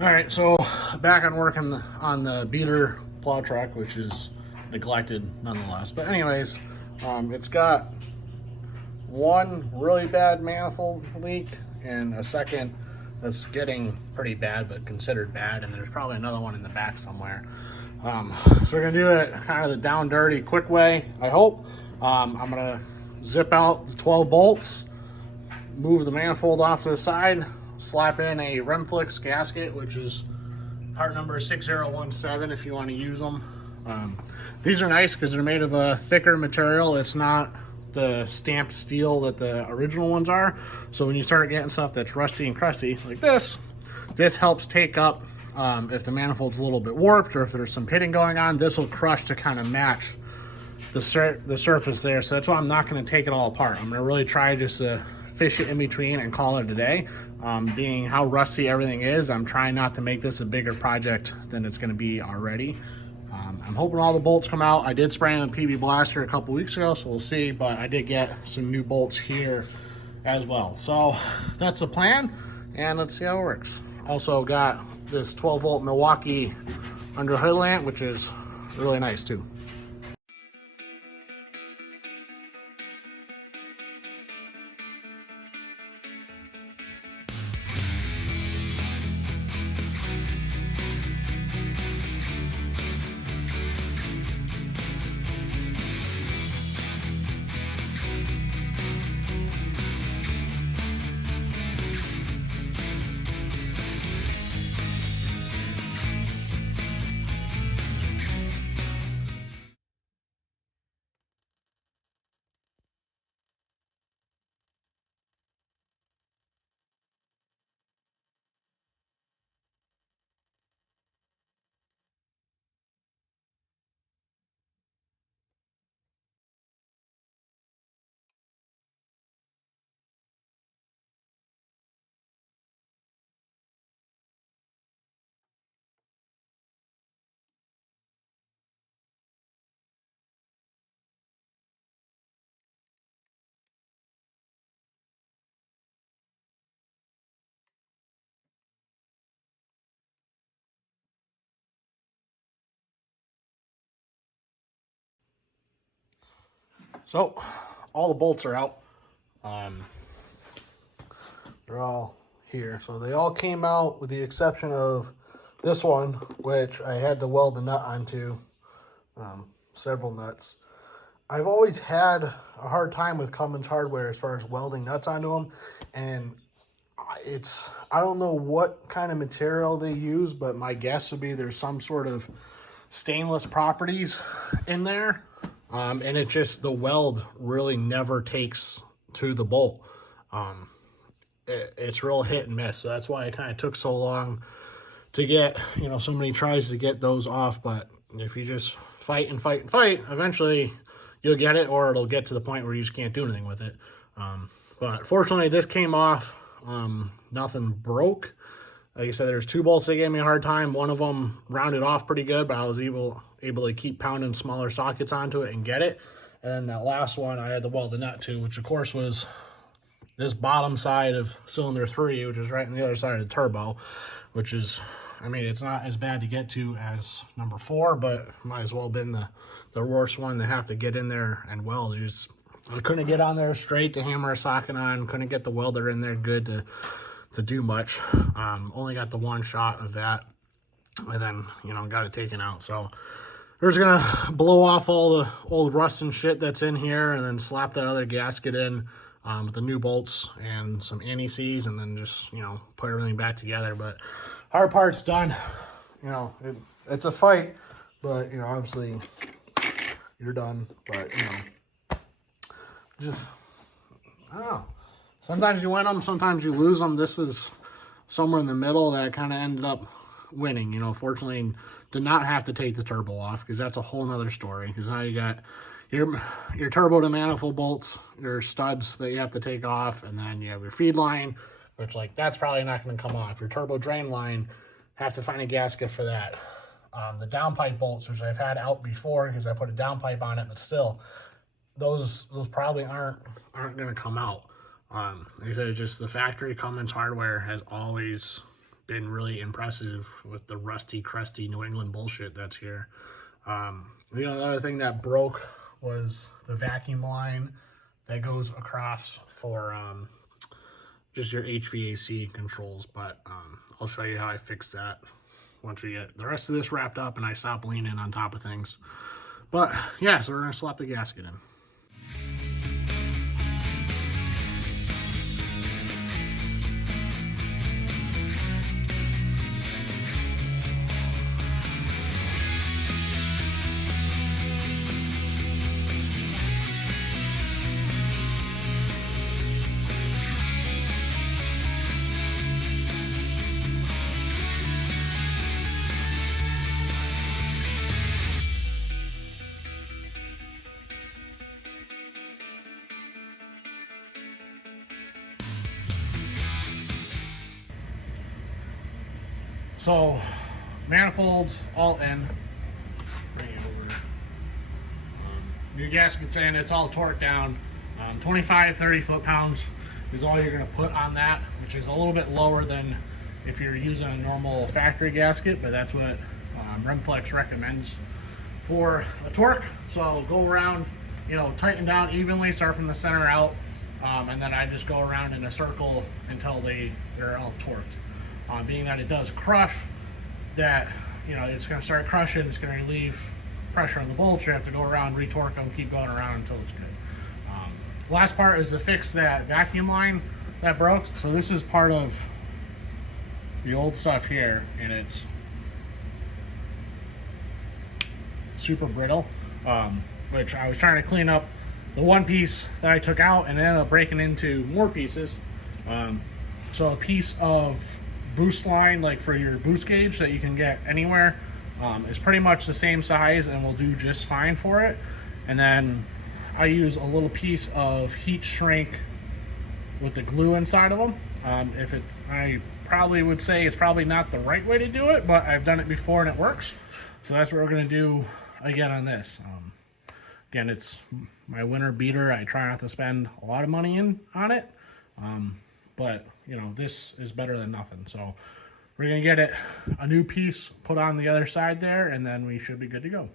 All right, so back on work on the beater plow truck, which is neglected nonetheless. But anyways, it's got one really bad manifold leak and a second that's getting pretty bad, but considered bad, and there's probably another one in the back somewhere. So we're gonna do it kind of the down dirty, quick way, I hope. I'm gonna zip out the 12 bolts, move the manifold off to the side, slap in a Remflex gasket, which is part number 6017 if you want to use them. These are nice because they're made of a thicker material. It's not the stamped steel that the original ones are. So when you start getting stuff that's rusty and crusty like this helps take up, if the manifold's a little bit warped or if there's some pitting going on, this will crush to kind of match the surface there. So that's why I'm not going to take it all apart. I'm going to really try just to fish it in between and call it a day. Being how rusty everything is, I'm trying not to make this a bigger project than it's going to be already. I'm hoping all the bolts come out. I did spray in a PB Blaster a couple weeks ago, so we'll see, but I did get some new bolts here as well. So that's the plan, and let's see how it works. Also got this 12 volt Milwaukee under hood lamp, which is really nice too. So all the bolts are out. They're all here. So they all came out with the exception of this one, which I had to weld the nut onto, several nuts. I've always had a hard time with Cummins hardware as far as welding nuts onto them, and I don't know what kind of material they use, but my guess would be there's some sort of stainless properties in there, and it just, the weld really never takes to the bolt. It's real hit and miss, so that's why it kind of took so long to get, so many tries to get those off. But if you just fight and fight and fight, eventually you'll get it, or it'll get to the point where you just can't do anything with it. But fortunately this came off. Nothing broke. Like I said, there's two bolts that gave me a hard time. One of them rounded off pretty good, but I was able to keep pounding smaller sockets onto it and get it. And then that last one I had to weld the nut to, which of course was this bottom side of cylinder 3, which is right on the other side of the turbo, which is, I mean, it's not as bad to get to as number 4, but might as well have been the worst one to have to get in there and weld. I couldn't get on there straight to hammer a socket on, couldn't get the welder in there good to do much. Only got the one shot of that, and then, got it taken out. So we're just gonna blow off all the old rust and shit that's in here, and then slap that other gasket in, with the new bolts and some anti-seize, and then just, put everything back together. But hard part's done. It's a fight, but, obviously you're done. But, just, I don't know. Sometimes you win them, sometimes you lose them. This was somewhere in the middle that kind of ended up winning. Fortunately, did not have to take the turbo off, because that's a whole nother story. Because now you got your turbo to manifold bolts, your studs that you have to take off, and then you have your feed line, which, that's probably not going to come off. Your turbo drain line, have to find a gasket for that. The downpipe bolts, which I've had out before because I put a downpipe on it, but still, those probably aren't going to come out. Like I said, it's just the factory Cummins hardware has always been really impressive with the rusty, crusty New England bullshit that's here. The other thing that broke was the vacuum line that goes across for just your HVAC controls, but I'll show you how I fix that once we get the rest of this wrapped up and I stop leaning on top of things. But yeah, so we're gonna slap the gasket in. So, manifolds all in. Bring it over. New gasket's in, it's all torqued down. 25, 30 foot-pounds is all you're going to put on that, which is a little bit lower than if you're using a normal factory gasket, but that's what Remflex recommends for a torque. So go around, tighten down evenly, start from the center out, and then I just go around in a circle until they're all torqued. Being that it does crush, that it's going to start crushing, it's going to relieve pressure on the bolts. You have to go around, retorque them, keep going around until it's good. Last part is to fix that vacuum line that broke. So this is part of the old stuff here, and it's super brittle, which I was trying to clean up the one piece that I took out and ended up breaking into more pieces. So a piece of boost line, like for your boost gauge that you can get anywhere, is pretty much the same size and will do just fine for it. And then I use a little piece of heat shrink with the glue inside of them. I probably would say it's probably not the right way to do it, but I've done it before and it works. So that's what we're going to do again on this. Again, it's my winter beater. I try not to spend a lot of money on it. But this is better than nothing. So we're gonna get it a new piece put on the other side there, and then we should be good to go.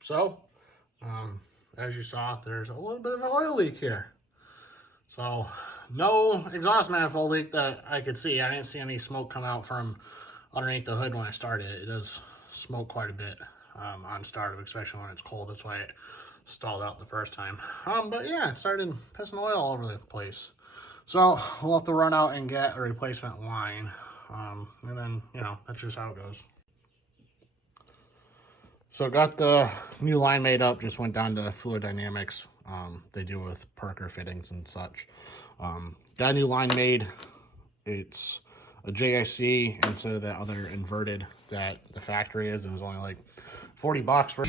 So, as you saw, there's a little bit of an oil leak here. So, no exhaust manifold leak that I could see. I didn't see any smoke come out from underneath the hood when I started. It does smoke quite a bit on startup, especially when it's cold. That's why it stalled out the first time. But yeah, it started pissing oil all over the place. So, we'll have to run out and get a replacement line. And then, that's just how it goes. So got the new line made up, just went down to Fluid Dynamics. They deal with Parker fittings and such. Got a new line made. It's a JIC instead of that other inverted that the factory is. It was only like $40 for.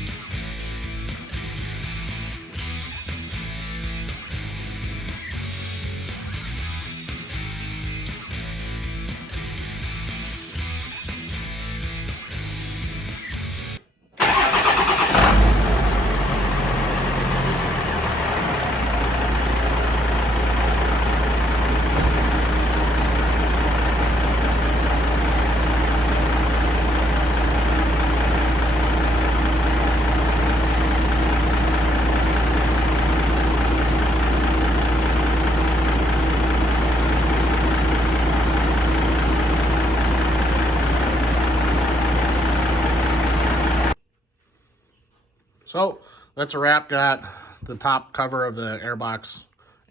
So that's a wrap. Got the top cover of the airbox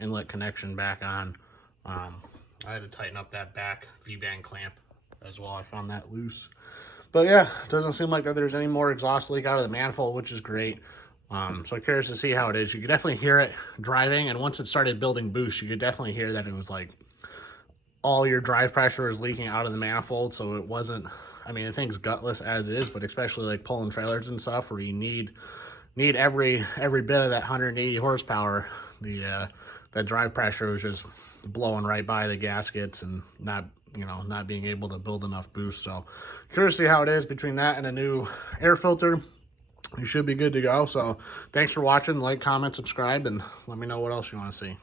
inlet connection back on. I had to tighten up that back V-band clamp as well. I found that loose. But yeah, it doesn't seem like that there's any more exhaust leak out of the manifold, which is great. So I'm curious to see how it is. You could definitely hear it driving, and once it started building boost, you could definitely hear that it was like all your drive pressure was leaking out of the manifold. So it wasn't, I mean, the thing's gutless as is, but especially like pulling trailers and stuff where you need every bit of that 180 horsepower. That drive pressure was just blowing right by the gaskets and not being able to build enough boost. So curious to see how it is between that and a new air filter. You should be good to go. So thanks for watching. Like, comment, subscribe, and let me know what else you want to see.